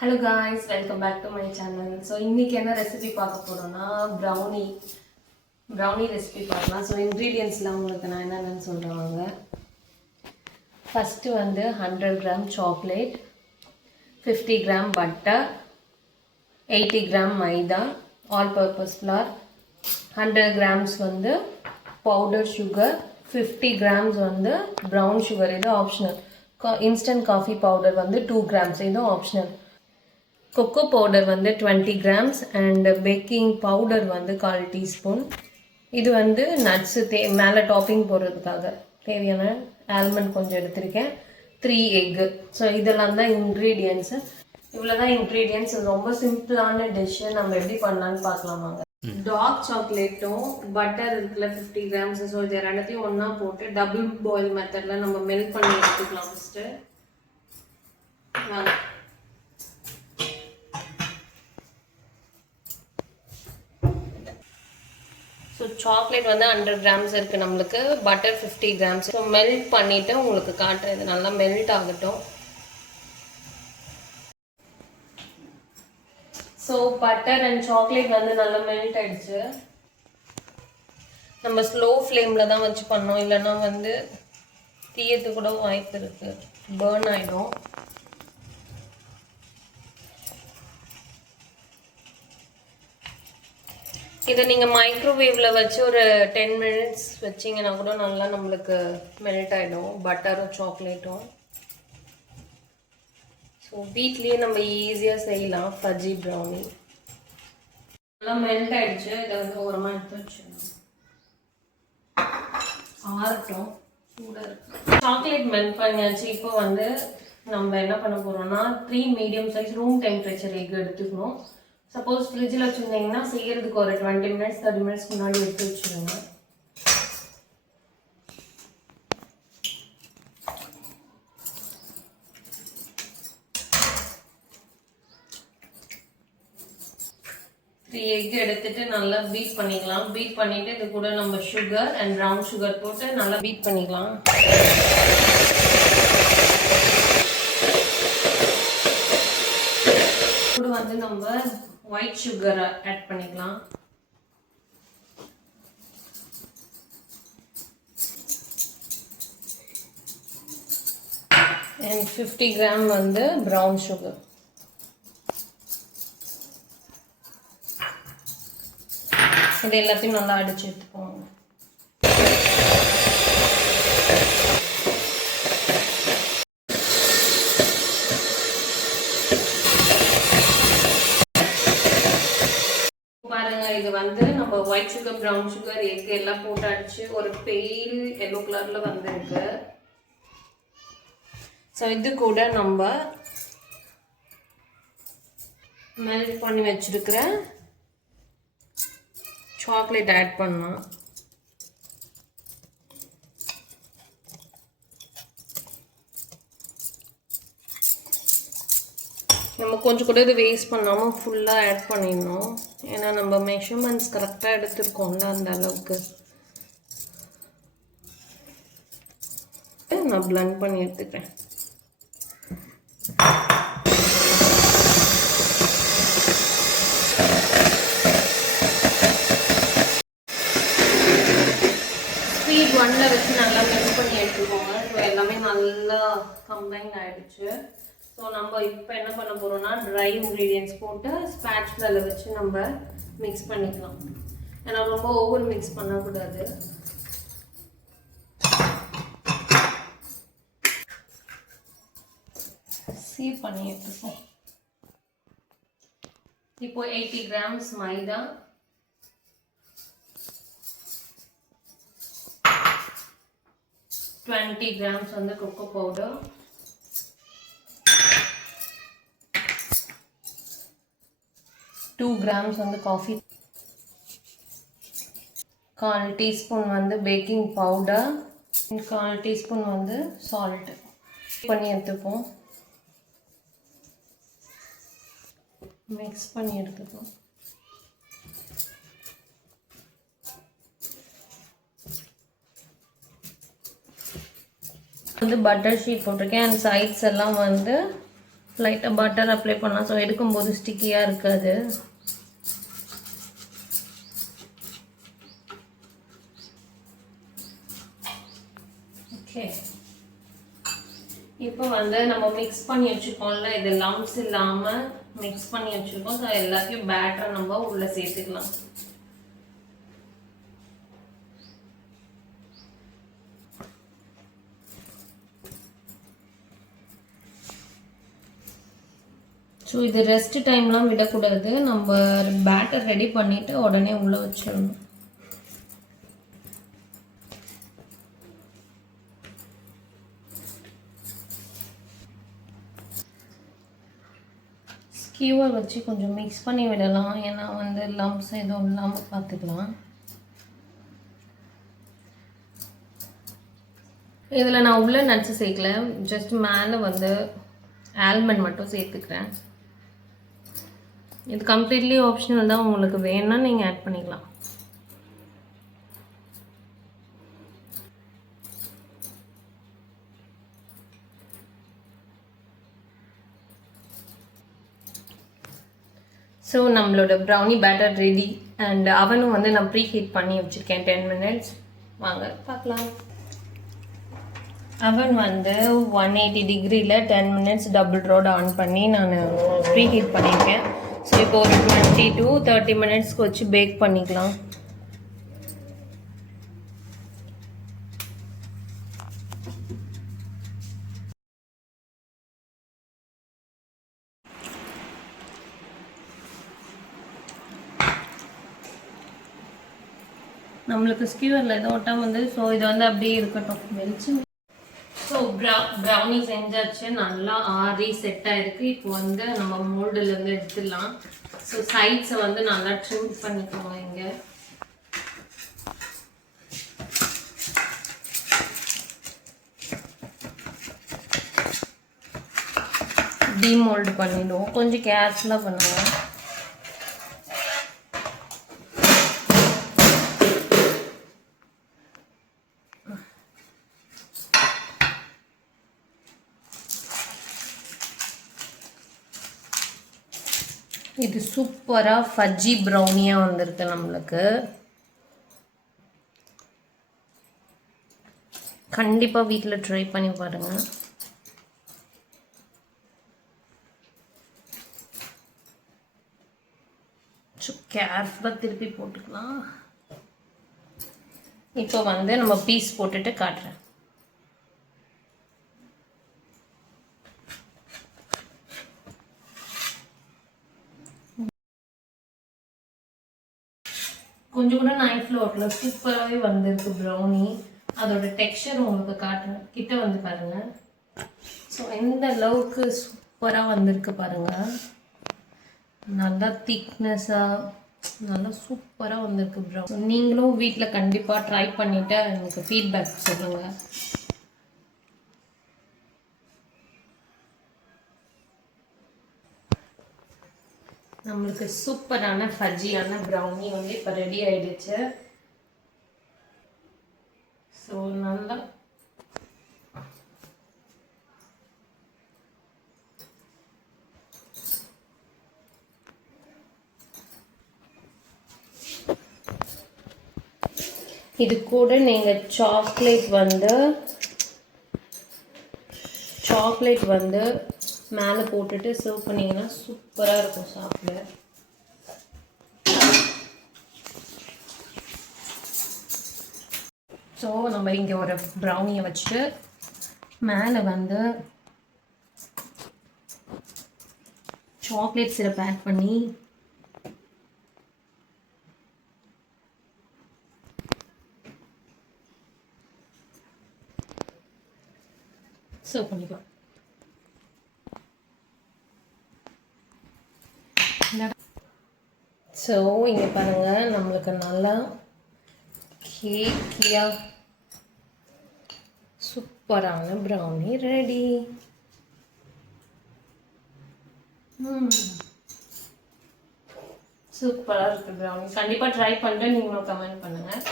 Hello guys, welcome back to my channel. So இன்னைக்கு என்ன recipe பார்க்க போறோம்னா brownie ரெசிபி பார்க்கலாம். ஸோ இன்க்ரீடியன்ட்ஸ்லாம் உங்களுக்கு நான் என்னென்னு சொல்கிறேன். ஃபஸ்ட்டு வந்து 100 gram chocolate, 50 gram butter, 80 gram maida, all purpose flour, 100 grams வந்து பவுடர் சுகர், 50 கிராம்ஸ் வந்து ப்ரௌன் சுகர், இது ஆப்ஷனல். இன்ஸ்டன்ட் காஃபி பவுடர் வந்து 2 கிராம்ஸ், இது ஆப்ஷனல். கொக்கோ பவுடர் வந்து 20 கிராம்ஸ் அண்ட் பேக்கிங் பவுடர் வந்து 1/4 டீஸ்பூன். இது வந்து நட்ஸு மேலே டாப்பிங் போடுறதுக்காக தேவையான ஆல்மண்ட் கொஞ்சம் எடுத்திருக்கேன். 3 எக்கு. ஸோ இதெல்லாம் தான் இன்க்ரீடியன்ஸு. இவ்வளோ தான் இன்க்ரீடியன்ஸ். ரொம்ப சிம்பிளான டிஷ்ஷு. நம்ம எப்படி பண்ணலான்னு பார்க்கலாமாங்க. டார்க் சாக்லேட்டும் பட்டர் இருக்குல்ல 50 கிராம்ஸ். ஸோ இது ரெண்டத்தையும் ஒன்றா போட்டு டபுள் பாயில் மெத்தடில் நம்ம மெல்ட் பண்ணி எடுத்துக்கலாம். ஃபஸ்ட்டு ஸோ சாக்லேட் வந்து 100 கிராம்ஸ் இருக்குது நம்மளுக்கு, பட்டர் 50 கிராம்ஸ். ஸோ மெல்ட் பண்ணிவிட்டு உங்களுக்கு காட்டுறேன். இது நல்லா மெல்ட் ஆகட்டும். ஸோ பட்டர் அண்ட் சாக்லேட் வந்து நல்லா மெல்ட் ஆகிடுச்சு. நம்ம ஸ்லோ ஃப்ளேமில் தான் வச்சு பண்ணோம், இல்லைன்னா வந்து தீயத்து கூட வாய்ப்பு இருக்குது, பர்ன் ஆகிடும். இதை நீங்கள் மைக்ரோவேவில் வச்சு ஒரு 10 மினிட்ஸ் வச்சிங்கன்னா கூட நல்லா நம்மளுக்கு மெல்ட் ஆகிடும் பட்டரும் சாக்லேட்டும். ஸோ வீட்லேயே நம்ம ஈஸியாக செய்யலாம் ஃபஜ்ஜி ப்ரௌனி. நல்லா மெல்ட் ஆகிடுச்சு. இதை வந்து ஓரமாக எடுத்து வச்சுக்கணும், ஆறட்டும். சூடாக இருக்கு. சாக்லேட் மெல்ட் பண்ணியாச்சு. இப்போ வந்து நம்ம என்ன பண்ண போகிறோம்னா 3 medium size room temperature egg எடுத்துக்கணும். சப்போஸ் ஃப்ரிட்ஜில் வச்சுருந்தீங்கன்னா செய்யறதுக்கு ஒரு 20 மினிட்ஸ் 30 மினிட்ஸ் முன்னாடி எடுத்து வச்சுருங்க. எக் எடுத்துட்டு நல்லா பீட் பண்ணிக்கலாம். பீட் பண்ணிட்டு இது கூட நம்ம சுகர் அண்ட் ப்ரௌன் சுகர் போட்டு நல்லா பீட் பண்ணிக்கலாம். கூட வந்து நம்ம ஒயிட் சுகர் ஆட் பண்ணிக்கலாம். and 50 கிராம் வந்து ப்ரௌன் சுகர். இது எல்லாத்தையும் நல்லா அடிச்சு எடுத்துக்கோங்க. இது வந்து நம்ம white sugar brown sugar egg எல்லாம் போட்டு அடிச்சு ஒரு பெயில் எல்லோ கலர்ல வந்துருக்கு. ஸோ இது கூட நம்ம மெல்ட் பண்ணி வச்சிருக்கிற சாக்லேட் ஆட் பண்ணலாம். நம்ம கொஞ்சம் கூட இது வேஸ்ட் பண்ணாமல் ஃபுல்லாக ஆட் பண்ணிடணும். ஏன்னா நம்ம மெஷர்மெண்ட்ஸ் கரெக்டாக எடுத்துருக்கோம்ல, அந்த அளவுக்கு. நான் பிளண்ட் பண்ணி எடுத்துக்கிறேன். ஸ்பீட் 1ல் வச்சு நல்லா மிக்ஸ் பண்ணி எடுத்துக்கோங்க. ஸோ எல்லாமே நல்லா கம்பைன் ஆகிடுச்சு. ஸோ நம்ம இப்போ என்ன பண்ண போகிறோம்னா ட்ரை இன்க்ரீடியன்ட்ஸ் போட்டு ஸ்பேட்சுலாவில் வச்சு நம்ம மிக்ஸ் பண்ணிக்கலாம். ஏன்னா ரொம்ப ஓவர் மிக்ஸ் பண்ணக்கூடாது. சீவ் பண்ணி எடுத்துப்போம். இப்போ 80 கிராம்ஸ் மைதா, 20 கிராம்ஸ் வந்து கொக்கோ பவுடர், 2 கிராம்ஸ் வந்து காஃபி, 1/4 டீஸ்பூன் வந்து பேக்கிங் பவுடர், 1/4 டீஸ்பூன் வந்து சால்ட் பண்ணி எடுத்துப்போம். மிக்ஸ் பண்ணி எடுத்துப்போம். வந்து பட்டர் ஷீட் போட்டிருக்கேன். அண்ட் சைட்ஸ் எல்லாம் வந்து லைட்டாக பட்டர் அப்ளை பண்ணலாம். ஸோ எடுக்கும்போது ஸ்டிக்கியாக இருக்காது. ஓகே, இப்போ வந்து நம்ம மிக்ஸ் பண்ணி வச்சுருக்கோம்ல, இது லம்ஸ் இல்லாமல் மிக்ஸ் பண்ணி வச்சுருக்கோம். ஸோ எல்லாத்தையும் பேட்டரை நம்ம உள்ளே சேர்த்துக்கலாம். ஸோ இது ரெஸ்ட் டைம்லாம் விடக்கூடாது. நம்ம பேட்டர் ரெடி பண்ணிவிட்டு உடனே உள்ளே வச்சிடணும். ஸ்கியூவை வச்சு கொஞ்சம் மிக்ஸ் பண்ணி விடலாம். ஏன்னா வந்து லம்ஸ் எதுவும் இல்லாமல் பார்த்துக்கலாம். இதில் நான் உள்ள நட்ஸு சேர்க்கல, ஜஸ்ட் மேலே வந்து ஆல்மண்ட் மட்டும் சேர்த்துக்கிறேன். இது கம்ப்ளீட்லி ஆப்ஷனல் தான். உங்களுக்கு வேணும்னா நீங்கள் ஆட் பண்ணிக்கலாம். ஸோ நம்மளோட ப்ரௌனி பேட்டர் ரெடி. அண்ட் அவனும் வந்து நான் ப்ரீ ஹீட் பண்ணி வச்சுருக்கேன் 10 minutes. வாங்க பார்க்கலாம். அவன் வந்து 180 டிகிரியில் 10 minutes டபுள் ரோட் ஆன் பண்ணி நான் ப்ரீ ஹீட் பண்ணியிருக்கேன். ஸோ இப்போ ஒரு 20 to 30 minutesக்கு வச்சு பேக் பண்ணிக்கலாம். நம்மளுக்கு ஸ்கியூவரில் ஏதோ ஒட்டாமல் வந்து, ஸோ இது வந்து அப்படியே இருக்கட்டும் வெளிச்சு. ஸோ ப்ரௌனி செஞ்சாச்சு, நல்லா ஆறி செட் ஆகிருக்கு. இப்போ வந்து நம்ம மோல்டுலேருந்து எடுத்துடலாம். ஸோ சைட்ஸை வந்து நல்லா ட்ரிம் பண்ணிக்கோங்க. இங்கே டீமோல்டு பண்ணிவிடுவோம். கொஞ்சம் கேர்ஃபுல்லாக பண்ணுவோம். இது சூப்பராக ஃபஜ்ஜி ப்ரௌனியாக வந்திருக்கு நம்மளுக்கு. கண்டிப்பாக வீட்டில் ட்ரை பண்ணி பாருங்கள். கேர்ஃபுல்லாக திருப்பி போட்டுக்கலாம். இப்போ வந்து நம்ம பீஸ் போட்டுட்டு காட்டுறேன். கொஞ்சம் கூட நைஃப்ல ஒட்டல, சூப்பராகவே வந்திருக்கு ப்ரௌனி. அதோட டெக்ஸ்சர் உங்களுக்கு காட்டுறேன், கிட்ட வந்து பாருங்க. ஸோ எந்த அளவுக்கு சூப்பராக வந்திருக்கு பாருங்க. நல்லா திக்னஸாக நல்லா சூப்பராக வந்திருக்கு ப்ரௌனி. நீங்களும் வீட்டில் கண்டிப்பாக ட்ரை பண்ணிவிட்டு எனக்கு ஃபீட்பேக் சொல்லுங்கள். நம்மளுக்கு சூப்பரான ஃபஜ்ஜியான ப்ரௌனி வந்து இப்போ ரெடி ஆயிடுச்சு. ஸோ நல்லா இது கூட நீங்கள் சாக்லேட் வந்து மேலே போட்டுட்டு சர்வ் பண்ணிங்கன்னா சூப்பராக இருக்கும் சாப்பிட. ஸோ நம்ம இங்கே ஒரு ப்ரௌனியை வச்சுட்டு மேலே வந்து சாக்லேட் சிரப் ஆட் பண்ணி சர்வ் பண்ணிக்கலாம். ஸோ இங்கே பாருங்கள், நம்மளுக்கு நல்லா கேக்கியாக சூப்பரான ப்ரௌனி ரெடி. சூப்பராக இருக்குது ப்ரௌனி. கண்டிப்பாக ட்ரை பண்ணிட்டு நீங்களும் கமெண்ட் பண்ணுங்கள்.